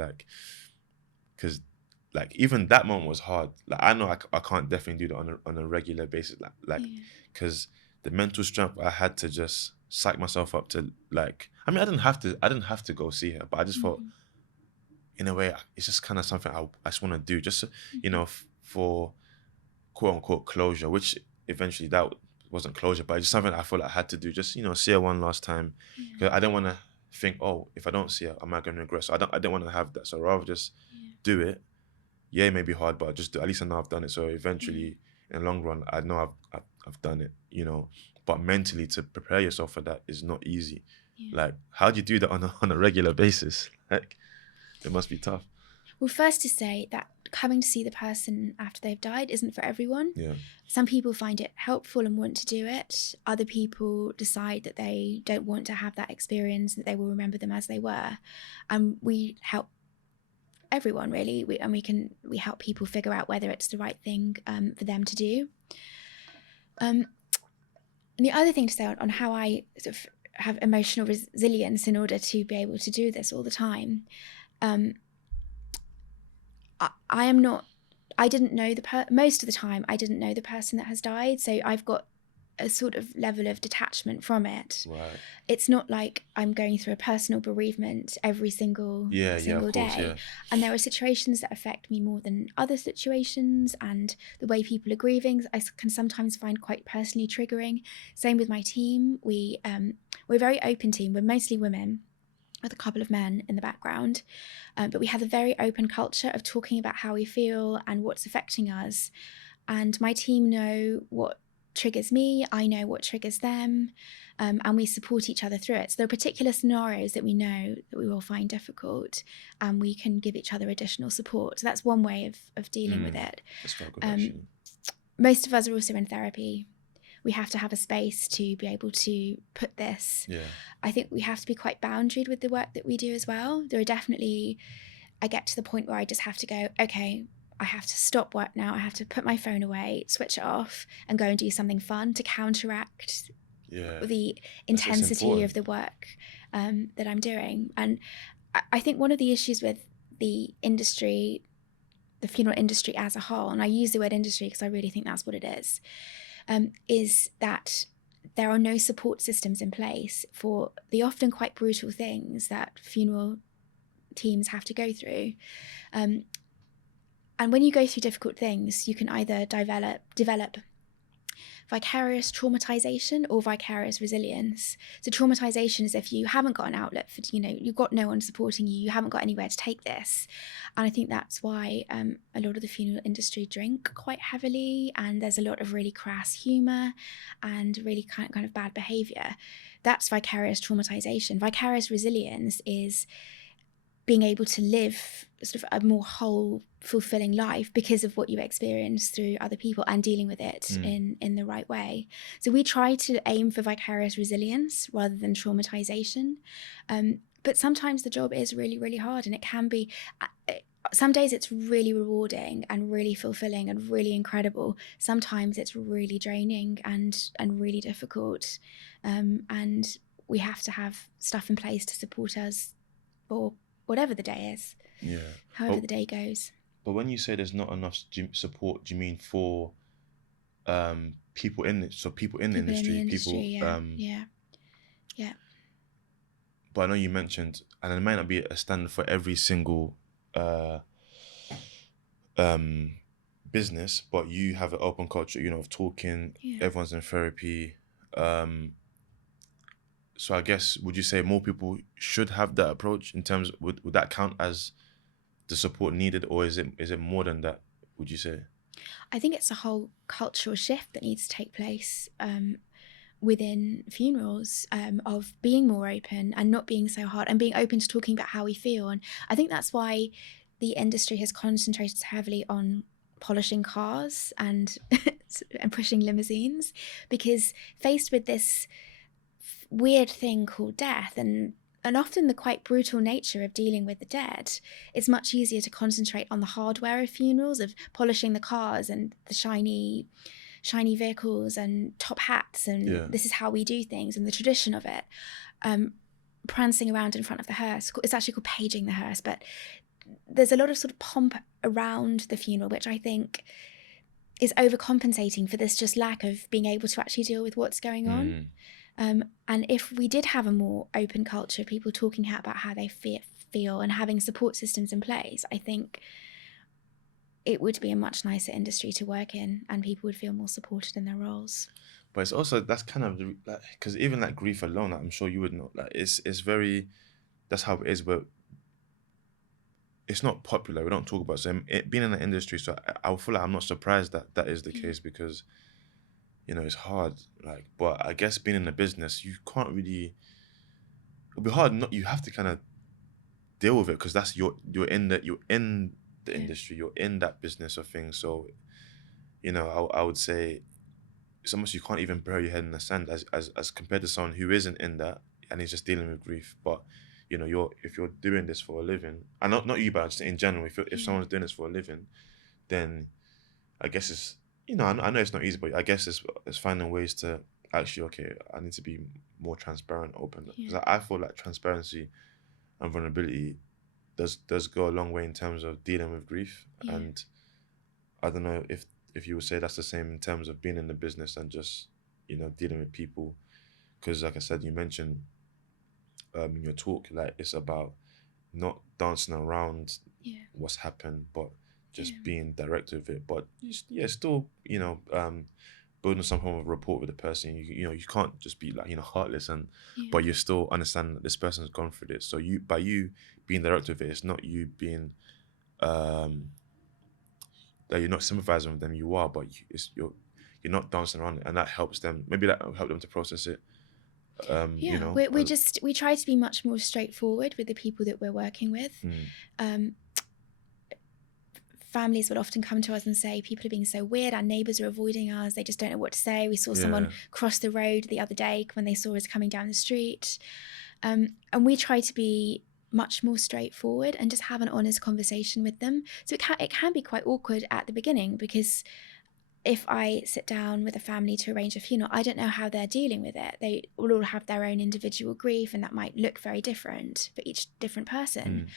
like, because like even that moment was hard. Like I know I can't definitely do that on a regular basis. Like because the mental strength I had to just psych myself up to, like, I mean, I didn't have to go see her, but I just felt in a way it's just kind of something I just want to do, just you know, for quote unquote closure, which eventually that wasn't closure, but it's just something I feel like I had to do, just, you know, see her one last time, because I didn't want to think, oh, if I don't see her, am I going to regret? So I didn't want to have that. So I'd rather just do it. Yeah, it may be hard, but just at least I know I've done it. So eventually, in the long run, I know I've done it. You know, but mentally to prepare yourself for that is not easy. Like, how do you do that on a regular basis? Like, it must be tough. Well, first to say that coming to see the person after they've died isn't for everyone. Yeah. Some people find it helpful and want to do it. Other people decide that they don't want to have that experience, that they will remember them as they were. And we help everyone, really. We help people figure out whether it's the right thing for them to do. And the other thing to say on how I sort of have emotional resilience in order to be able to do this all the time, I didn't know most of the time I didn't know the person that has died, so I've got a sort of level of detachment from it. Right. It's not like I'm going through a personal bereavement every single of course, day. And there are situations that affect me more than other situations, and the way people are grieving I can sometimes find quite personally triggering. Same with my team. We're a very open team. We're mostly women with a couple of men in the background, but we have a very open culture of talking about how we feel and what's affecting us. And my team know what triggers me, I know what triggers them, and we support each other through it. So there are particular scenarios that we know that we will find difficult, and we can give each other additional support. So that's one way of dealing with it. That's quite good, actually. Most of us are also in therapy. We have to have a space to be able to put this. I think we have to be quite boundaried with the work that we do as well. There are definitely, I get to the point where I just have to go, okay, I have to stop work now. I have to put my phone away, switch it off, and go and do something fun to counteract the intensity of the work that I'm doing. And I think one of the issues with the industry, the funeral industry as a whole, and I use the word industry because I really think that's what it is that there are no support systems in place for the often quite brutal things that funeral teams have to go through. And when you go through difficult things, you can either develop vicarious traumatization or vicarious resilience. So traumatization is if you haven't got an outlet for, you've got no one supporting you, you haven't got anywhere to take this. And I think that's why a lot of the funeral industry drink quite heavily, and there's a lot of really crass humor and really kind of bad behavior. That's vicarious traumatization. Vicarious resilience is being able to live sort of a more whole, fulfilling life because of what you experience through other people and dealing with it in the right way. So we try to aim for vicarious resilience rather than traumatization. But sometimes the job is really, really hard, and it can be, some days it's really rewarding and really fulfilling and really incredible. Sometimes it's really draining and really difficult. And we have to have stuff in place to support us for whatever the day is, however the day goes. But when you say there's not enough support, do you mean for people in it? So people in the industry, yeah. But I know you mentioned, and it might not be a standard for every single business, but you have an open culture, of talking. Everyone's in therapy. So I guess, would you say more people should have that approach in terms, would that count as the support needed, or is it more than that, would you say? I think it's a whole cultural shift that needs to take place within funerals, of being more open and not being so hard and being open to talking about how we feel. And I think that's why the industry has concentrated so heavily on polishing cars and pushing limousines, because faced with this weird thing called death and often the quite brutal nature of dealing with the dead, it's much easier to concentrate on the hardware of funerals, of polishing the cars and the shiny vehicles and top hats and this is how we do things and the tradition of it. Prancing around in front of the hearse, it's actually called paging the hearse, but there's a lot of sort of pomp around the funeral, which I think is overcompensating for this just lack of being able to actually deal with what's going on. And if we did have a more open culture, people talking about how they feel and having support systems in place, I think it would be a much nicer industry to work in, and people would feel more supported in their roles. But it's also, that's kind of like, because even like grief alone, like, I'm sure you would know, like it's very, that's how it is, but it's not popular. We don't talk about it. So being in the industry, so I feel like I'm not surprised that that is the case, because it's hard. Like, but I guess being in the business, you can't really. It'll be hard. Not, you have to kind of deal with it, because that's you're in the industry. You're in that business of things. So, I would say it's almost, you can't even bury your head in the sand as compared to someone who isn't in that and is just dealing with grief. But if you're doing this for a living, and not you, but just in general, if someone's doing this for a living, then I guess it's, I know it's not easy, but I guess it's finding ways to actually, okay, I need to be more transparent, open, because I feel like transparency and vulnerability does go a long way in terms of dealing with grief. And I don't know if you would say that's the same in terms of being in the business and just dealing with people, because like I said, you mentioned in your talk, like it's about not dancing around what's happened, but just being direct with it. But still, building some form of rapport with the person. You can't just be like heartless, and but you still understand that this person's gone through this. So by you being direct with it, it's not you being that you're not sympathizing with them. You are, but you're not dancing around it, and that helps them. Maybe that will help them to process it. We try to be much more straightforward with the people that we're working with. Families would often come to us and say, people are being so weird, our neighbours are avoiding us, they just don't know what to say. We saw someone cross the road the other day when they saw us coming down the street. And we try to be much more straightforward and just have an honest conversation with them. So it can be quite awkward at the beginning, because if I sit down with a family to arrange a funeral, I don't know how they're dealing with it. They will all have their own individual grief, and that might look very different for each different person.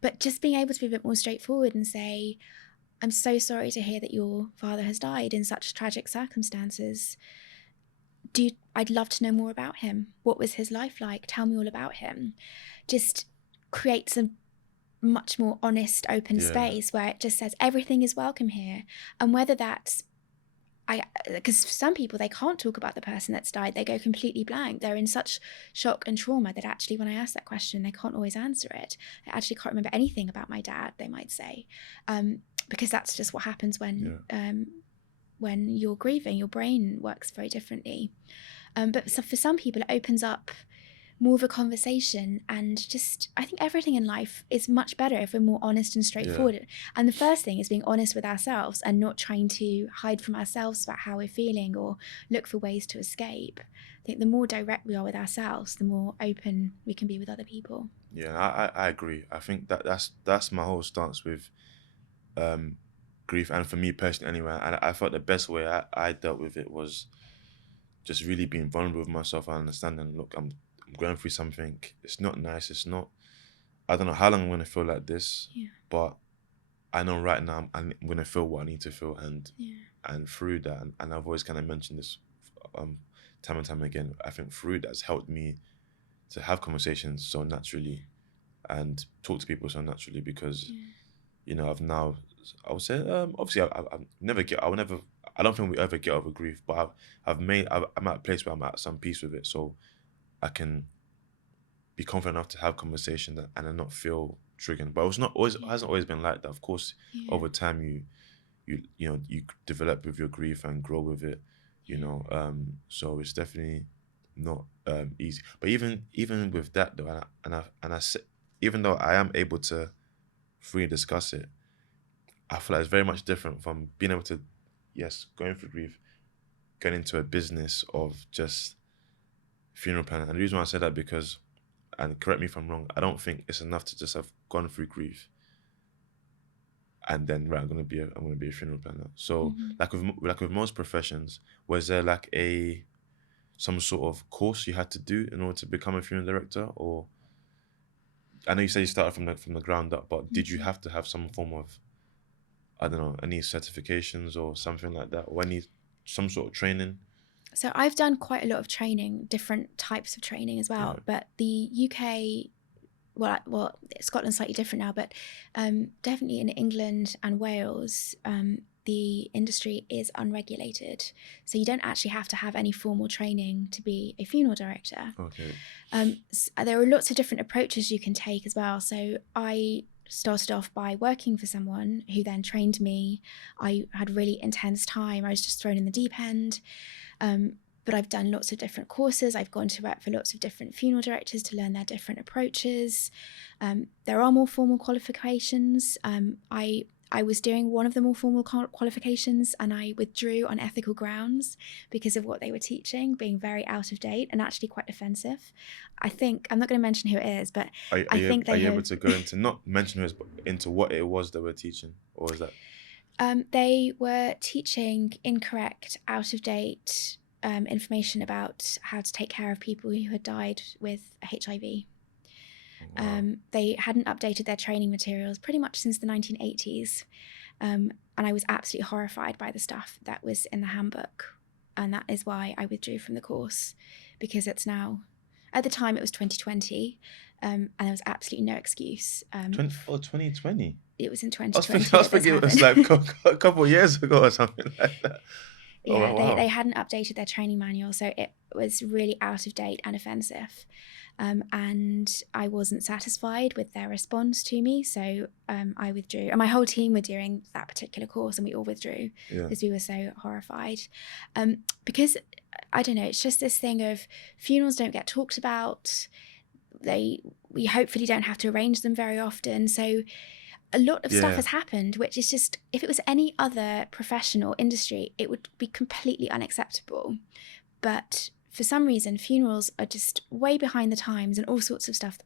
But just being able to be a bit more straightforward and say, I'm so sorry to hear that your father has died in such tragic circumstances. I'd love to know more about him. What was his life like? Tell me all about him. Just creates a much more honest, open space where it just says everything is welcome here. And whether that's, because some people, they can't talk about the person that's died, they go completely blank. They're in such shock and trauma that actually when I ask that question, they can't always answer it. I actually can't remember anything about my dad, they might say, because that's just what happens when you're grieving. Your brain works very differently. But for some people, it opens up more of a conversation, and just, I think everything in life is much better if we're more honest and straightforward. And the first thing is being honest with ourselves and not trying to hide from ourselves about how we're feeling or look for ways to escape. I think the more direct we are with ourselves, the more open we can be with other people. I agree. I think that's my whole stance with grief, and for me personally anyway. And I felt the best way I dealt with it was just really being vulnerable with myself and understanding, look, I'm going through something. It's not nice. It's not, I don't know how long I'm going to feel like this, but I know right now I'm going to feel what I need to feel, and through that, and I've always kind of mentioned this time and time again, I think through that's helped me to have conversations so naturally and talk to people so naturally, because I've now, I would say, obviously I don't think we ever get over grief, but I'm at a place where I'm at some peace with it, so I can be confident enough to have conversations and not feel triggered. But it's not always, hasn't always been like that. Of course, over time you develop with your grief and grow with it. So it's definitely not easy. But even with that though, even though I am able to freely discuss it, I feel like it's very much different from being able to, going through grief, going into a business of just funeral planning. And the reason why I say that, because, and correct me if I'm wrong, I don't think it's enough to just have gone through grief and then I'm gonna be a funeral planner. So like with most professions, was there like some sort of course you had to do in order to become a funeral director, or I know you say you started from the ground up, but did you have to have some form of, I don't know, any certifications or something like that, or some sort of training? So I've done quite a lot of training, different types of training as well. But the UK, well, Scotland's slightly different now, but definitely in England and Wales, the industry is unregulated. So you don't actually have to have any formal training to be a funeral director. Okay. There are lots of different approaches you can take as well. So I started off by working for someone who then trained me. I had really intense time. I was just thrown in the deep end. But I've done lots of different courses. I've gone to work for lots of different funeral directors to learn their different approaches. There are more formal qualifications. I was doing one of the more formal qualifications, and I withdrew on ethical grounds because of what they were teaching, being very out of date and actually quite offensive. I think, I'm not going to mention who it is, but Are you able to go into, not mention who it is, but into what it was they were teaching? Or is that? They were teaching incorrect, out of date information about how to take care of people who had died with HIV. Wow. They hadn't updated their training materials pretty much since the 1980s. And I was absolutely horrified by the stuff that was in the handbook. And that is why I withdrew from the course, because it's now, at the time it was 2020, and there was absolutely no excuse. 2020? It was in 2020. I was thinking it was like a couple of years ago or something like that. Yeah, oh, wow. They hadn't updated their training manual, so it was really out of date and offensive. And I wasn't satisfied with their response to me, so I withdrew. And my whole team were doing that particular course, and we all withdrew because we were so horrified. Because, I don't know, it's just this thing of funerals don't get talked about. We hopefully don't have to arrange them very often, so a lot of stuff has happened, which is just, if it was any other profession or industry, it would be completely unacceptable. But for some reason, funerals are just way behind the times, and all sorts of stuff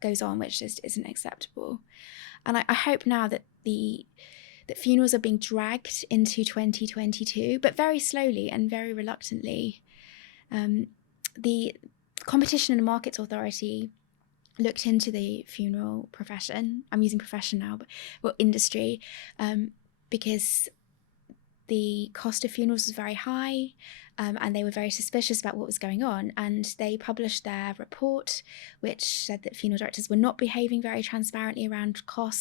goes on which just isn't acceptable. And I hope now that that funerals are being dragged into 2022, but very slowly and very reluctantly. The Competition and Markets Authority looked into the funeral profession. I'm using profession now, but industry, because the cost of funerals was very high, and they were very suspicious about what was going on. And they published their report, which said that funeral directors were not behaving very transparently around cost.